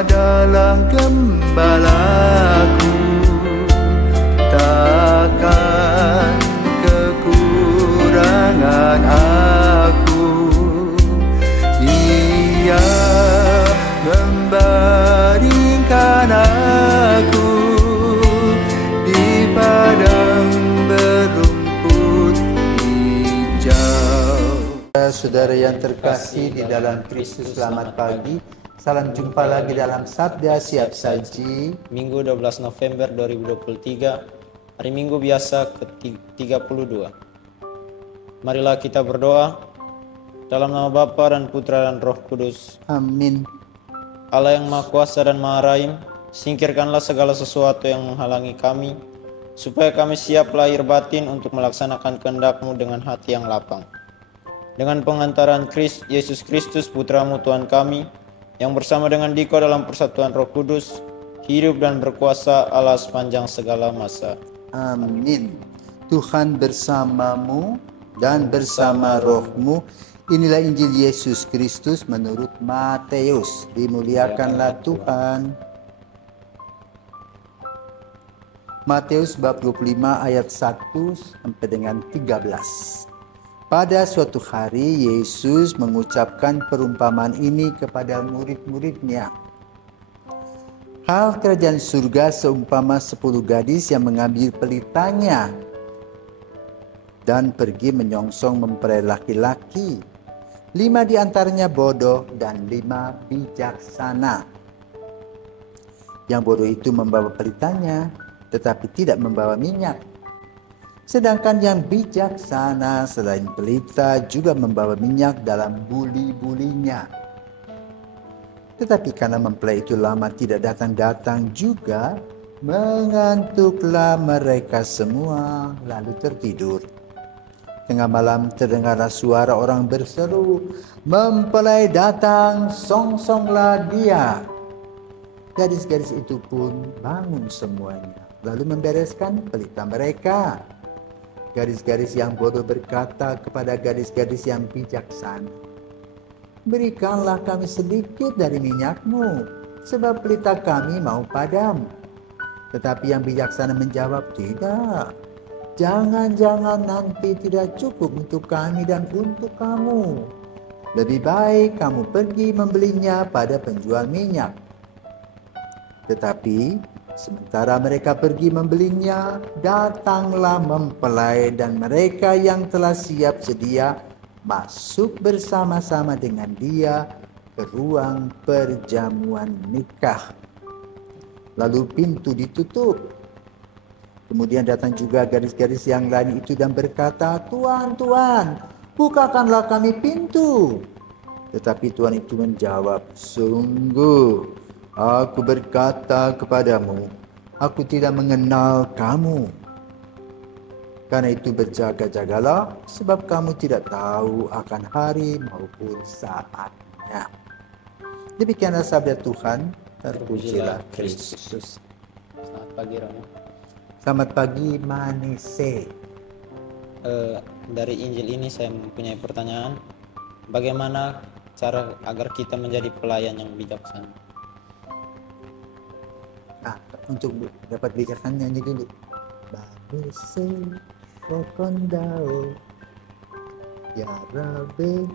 adalah gembalaku, takkan kekurangan aku. Ia membaringkan aku di padang berumput hijau. Saudara yang terkasih di dalam Kristus, selamat pagi. Salam jumpa lagi dalam Sabda Siap Saji, Minggu 12 November 2023, hari Minggu biasa ke-32. Marilah kita berdoa. Dalam nama Bapa dan Putra dan Roh Kudus. Amin. Allah yang Maha Kuasa dan Maha Rahim, singkirkanlah segala sesuatu yang menghalangi kami, supaya kami siap lahir batin untuk melaksanakan kehendak-Mu dengan hati yang lapang. Dengan pengantaran Yesus Kristus, Putra-Mu Tuhan kami, yang bersama dengan Dikau dalam persatuan Roh Kudus, hidup dan berkuasa Allah sepanjang segala masa. Amin. Tuhan bersamamu dan bersama rohmu. Inilah Injil Yesus Kristus menurut Matius. Dimuliakanlah Tuhan. Matius bab 25 ayat 1 sampai dengan 13. Pada suatu hari Yesus mengucapkan perumpamaan ini kepada murid-muridnya. Hal kerajaan surga seumpama 10 gadis yang mengambil pelitanya dan pergi menyongsong mempelai laki-laki. 5 di antaranya bodoh dan 5 bijaksana. Yang bodoh itu membawa pelitanya, tetapi tidak membawa minyak. Sedangkan yang bijaksana selain pelita juga membawa minyak dalam buli-bulinya. Tetapi karena mempelai itu lama tidak datang-datang juga, mengantuklah mereka semua lalu tertidur. Tengah malam terdengarlah suara orang berseru, "Mempelai datang, songsonglah dia." Gadis-gadis itu pun bangun semuanya, lalu membereskan pelita mereka. Gadis-gadis yang bodoh berkata kepada gadis-gadis yang bijaksana, "Berikanlah kami sedikit dari minyakmu, sebab pelita kami mau padam." Tetapi yang bijaksana menjawab, "Tidak, jangan-jangan nanti tidak cukup untuk kami dan untuk kamu. Lebih baik kamu pergi membelinya pada penjual minyak." Tetapi sementara mereka pergi membelinya, datanglah mempelai dan mereka yang telah siap sedia masuk bersama-sama dengan dia ke ruang perjamuan nikah. Lalu pintu ditutup. Kemudian datang juga gadis-gadis yang lain itu dan berkata, "Tuan, Tuan, bukakanlah kami pintu." Tetapi Tuhan itu menjawab, "Sungguh, Aku berkata kepadamu, aku tidak mengenal kamu. Karena itu berjaga-jagalah, sebab kamu tidak tahu akan hari maupun saatnya." Demikianlah sabda Tuhan. Terpujilah Kristus. Selamat pagi Romo. Selamat pagi Manise. Dari Injil ini saya mempunyai pertanyaan. Bagaimana cara agar kita menjadi pelayan yang bijaksana? Nah, untuk dapat bijaksana nyanyi dulu. Manise kokondao ya Rabbi.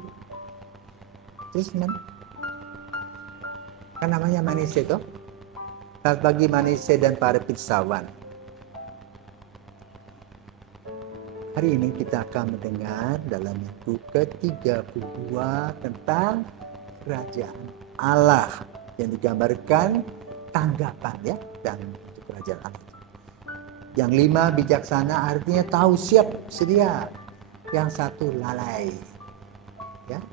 Terus mana? Kan namanya Manise toh. Selamat pagi Manise dan para pirsawan. Hari ini kita akan mendengar dalam minggu ke-32 tentang kerajaan Allah yang digambarkan tanggapan ya dan kerajaan Allah. Yang 5 bijaksana artinya tahu siap sedia. Yang 1 lalai. Ya.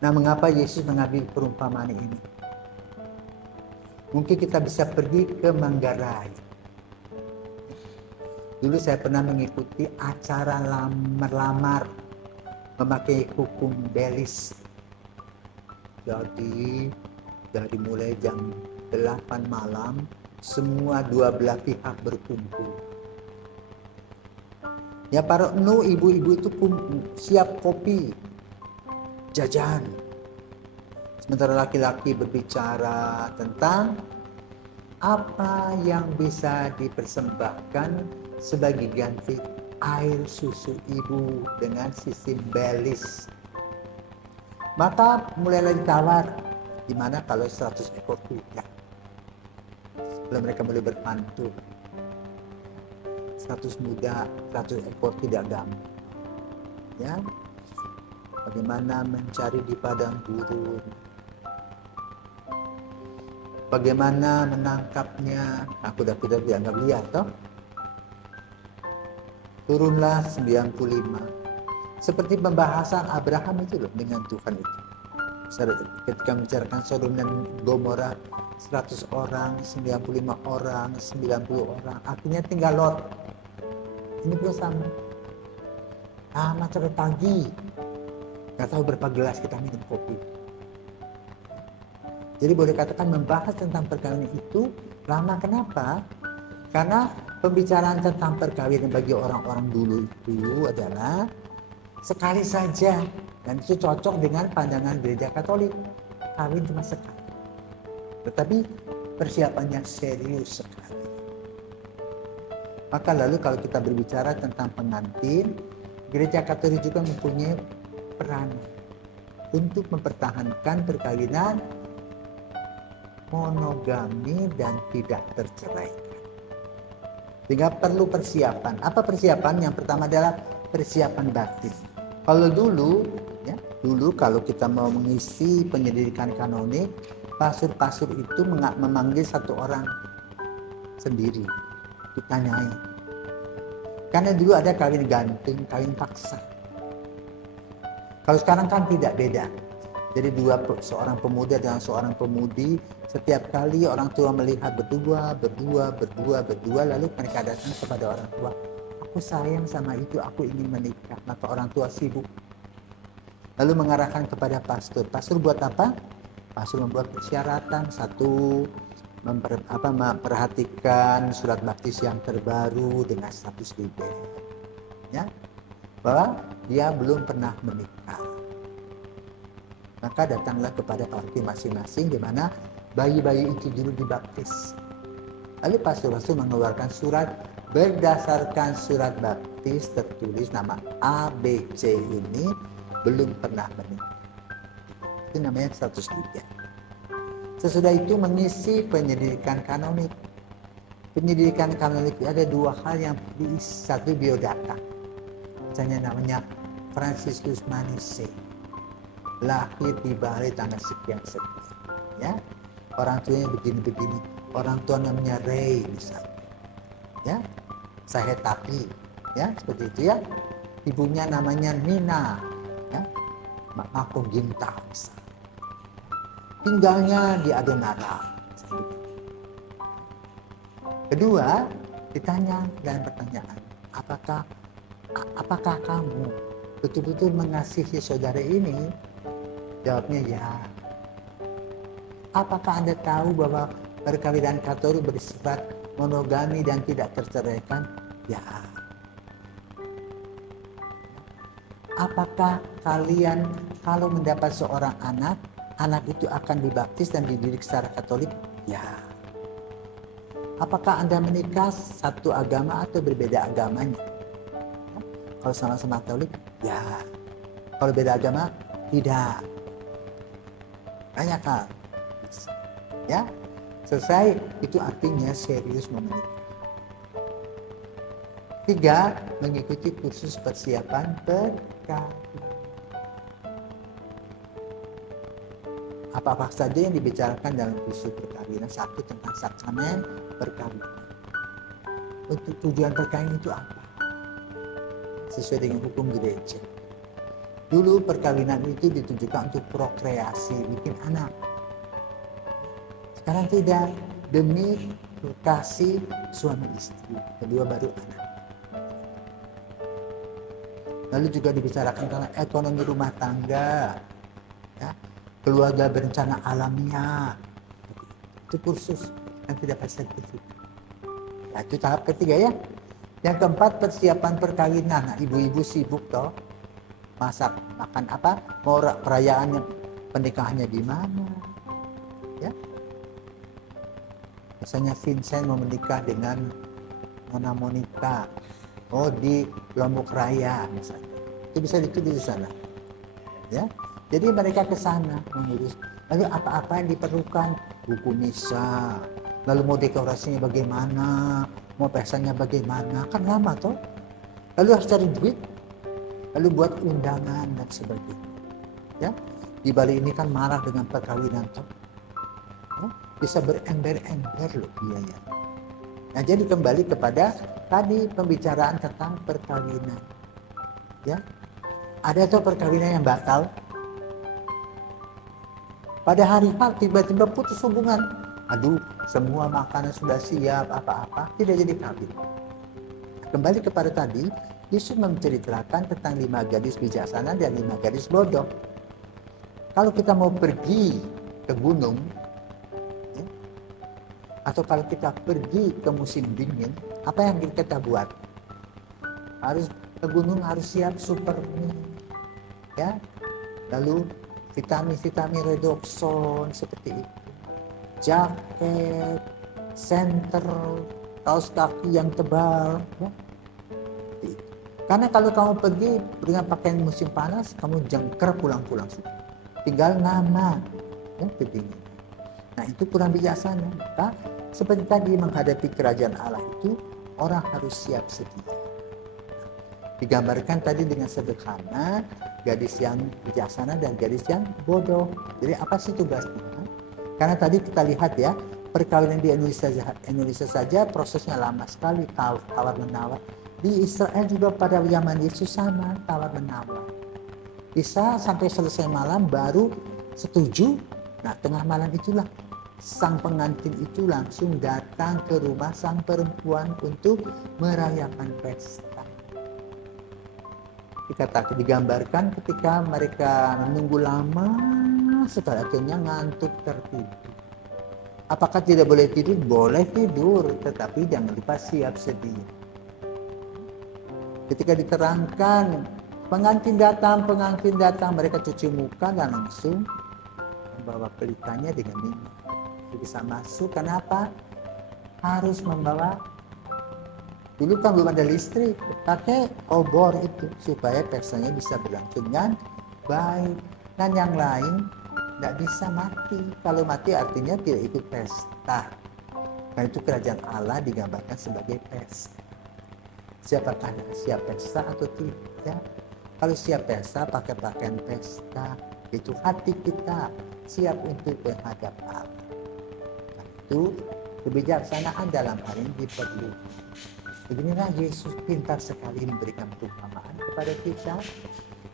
Nah, mengapa Yesus mengambil perumpamaan ini? Mungkin kita bisa pergi ke Manggarai. Dulu saya pernah mengikuti acara lamar memakai hukum belis. Jadi dari mulai jam 8 malam semua dua belah pihak berkumpul. Ya para ibu-ibu itu siap kopi, jajan. Sementara laki-laki berbicara tentang apa yang bisa dipersembahkan sebagai ganti air susu ibu dengan sistem belis. Maka mulailah ditawar, gimana kalau 100 ekor kuda? Lalu mereka mulai berpantun. 100 muda, 100 ekor tidak gampang. Ya, bagaimana mencari di padang gurun? Bagaimana menangkapnya? Kuda-kuda dianggap liar, toh? Turunlah 95. Seperti pembahasan Abraham itu loh dengan Tuhan itu. Ketika membicarakan Sodom dan Gomora, 100 orang, 95 orang, 90 orang. Akhirnya tinggal Lot. Ini pun sama. Sampai pagi. Gak tahu berapa gelas kita minum kopi. Jadi boleh katakan membahas tentang perkawinan itu lama. Kenapa? Karena pembicaraan tentang perkawinan bagi orang-orang dulu itu adalah sekali saja. Dan itu cocok dengan pandangan gereja Katolik. Kawin cuma sekali. Tetapi persiapannya serius sekali. Maka lalu kalau kita berbicara tentang pengantin, gereja Katolik juga mempunyai peran untuk mempertahankan perkawinan monogami dan tidak terceraikan. Sehingga perlu persiapan. Apa persiapan? Yang pertama adalah persiapan batin. Kalau dulu kalau kita mau mengisi penyelidikan kanonik, pastor-pastor itu memanggil satu orang sendiri, ditanyai. Karena dulu ada kawin gantung, kawin paksa. Kalau sekarang kan tidak beda. Jadi seorang pemuda dan seorang pemudi, setiap kali orang tua melihat berdua, lalu mereka datang kepada orang tua. Aku sayang sama itu, aku ingin menikah. Maka orang tua sibuk. Lalu mengarahkan kepada pastor. Pastor buat apa? Pastor membuat persyaratan. Satu, memperhatikan surat baptis yang terbaru dengan status liber. Ya, bahwa dia belum pernah menikah. Maka datanglah kepada parti masing-masing di mana bayi-bayi itu dulu dibaptis. Lalu pastor-pastor mengeluarkan surat berdasarkan surat baptis tertulis nama ABC ini belum pernah menikah. Itu namanya status liber. Sesudah itu mengisi penyelidikan kanonik. Penyelidikan kanonik ada dua hal yang diisi. Satu biodata. Misalnya namanya Franciscus Manise. Lahir di Bali tanggal sekian. Ya. Orang tuanya begini-begini. Orang tua namanya Ray misalnya. Ya. Sahetaki. Ya, seperti itu ya. Ibunya namanya Nina. Ya. Mako Ginta misalnya. Tinggalnya di Adonara. Kedua, ditanya dalam pertanyaan, apakah kamu betul-betul mengasihi saudara ini? Jawabnya ya. Apakah Anda tahu bahwa perkawinan Katolik bersifat monogami dan tidak terceraikan? Ya. Apakah kalian kalau mendapat seorang anak itu akan dibaptis dan dididik secara Katolik? Ya. Apakah Anda menikah satu agama atau berbeda agamanya? Ya. Kalau sama-sama Katolik? Ya. Kalau beda agama? Tidak. Banyak hal. Ya. Selesai, itu artinya serius mau menikah. 3. Mengikuti kursus persiapan perkawinan. Apa-apa saja yang dibicarakan dalam kursus perkawinan. 1. Tentang sakramen perkawinan. Untuk tujuan perkawinan itu apa? Sesuai dengan hukum gereja. Dulu perkawinan itu ditujukan untuk prokreasi, bikin anak. Sekarang tidak, demi kasih suami istri. Kedua baru anak. Lalu juga dibicarakan tentang ekonomi rumah tangga. Ya. Keluarga berencana alamiah. Itu kursus yang tidak pakai sertifikat. Nah, itu tahap ketiga ya. Yang keempat, persiapan perkawinan. Nah, ibu-ibu sibuk toh masak, makan apa? Mau perayaan pernikahannya di mana, ya. Misalnya Vincent mau menikah dengan Mona Monica, di Lombok Raya misalnya, itu bisa ditulis di sana, ya. Jadi mereka ke sana mengurus. Lalu apa-apa yang diperlukan, buku misa, lalu mau dekorasinya bagaimana, mau pesannya bagaimana, kan lama toh. Lalu harus cari duit, lalu buat undangan dan sebagainya, ya. Di Bali ini kan marah dengan perkawinan toh, ya? Bisa berember-ember loh biaya. Nah, jadi kembali kepada tadi pembicaraan tentang perkawinan, ya. Ada tuh perkawinan yang batal pada hari H, tiba-tiba putus hubungan. Aduh, semua makanan sudah siap, apa-apa, tidak jadi kawin. Kembali kepada tadi, Yesus menceritakan tentang 5 gadis bijaksana dan 5 gadis bodoh. Kalau kita mau pergi ke gunung, ya, atau kalau kita pergi ke musim dingin, apa yang kita buat? Harus ke gunung, harus siap Superman, ya. Lalu vitamin redoxon seperti itu, jaket, senter, kaos kaki yang tebal, ya. Karena kalau kamu pergi dengan pakaian musim panas, kamu jengker pulang-pulang sudah. Tinggal nama, ya, kedingin. Nah, itu kurang bijaksana. Maka seperti tadi menghadapi kerajaan Allah itu orang harus siap sedia. Digambarkan tadi dengan sederhana, gadis yang bijaksana dan gadis yang bodoh. Jadi apa sih tugasnya? Karena tadi kita lihat ya, perkawinan di Indonesia saja prosesnya lama sekali, tawar menawar. Di Israel juga pada zaman Yesus sama, tawar menawar. Bisa sampai selesai malam baru setuju. Nah, tengah malam itulah sang pengantin itu langsung datang ke rumah sang perempuan untuk merayakan pesta. Digambarkan ketika mereka menunggu lama sekali, akhirnya ngantuk tertidur. Apakah tidak boleh tidur? Boleh tidur, tetapi jangan lupa siap sedia. Ketika diterangkan pengantin datang, mereka cuci muka dan langsung membawa pelitanya dengan minyak. Bisa masuk. Kenapa? Harus membawa. Dulu kan belum ada listrik, pakai obor itu supaya pestanya bisa berlangsung dengan baik. Dan yang lain tidak bisa mati. Kalau mati artinya tidak ikut pesta. Nah, itu kerajaan Allah digambarkan sebagai pesta. Siapakah siap pesta atau tidak? Kalau siap pesta, pakai pakaian pesta. Itu hati kita siap untuk menghadap Allah. Nah, itu kebijaksanaan dalam hal ini diperlukan. Beginilah Yesus pintar sekali memberikan perumpamaan kepada kita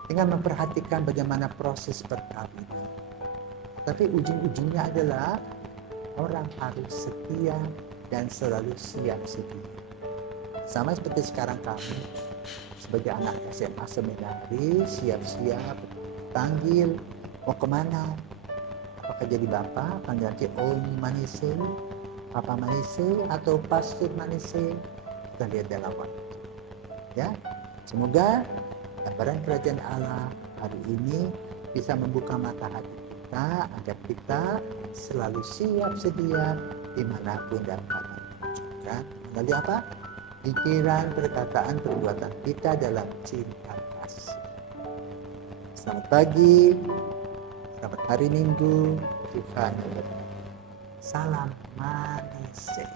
dengan memperhatikan bagaimana proses perkawinan. Tapi ujung-ujungnya adalah orang harus setia dan selalu siap sedia. Sama seperti sekarang kami sebagai anak SMA seminari, siap-siap, panggil, mau kemana? Apakah jadi bapak, panggil nanti Om Manise, Papa Manise, atau Pastor Manise? Kita lihat dalam waktu. Ya, semoga gambaran kerajaan Allah hari ini bisa membuka mata hati kita agar kita selalu siap sedia dimanapun dan kapanpun. Juga melalui apa? Pikiran, perkataan, perbuatan kita dalam cinta kasih. Selamat pagi, selamat hari Minggu, Tuhan memberkati. Salam Manise.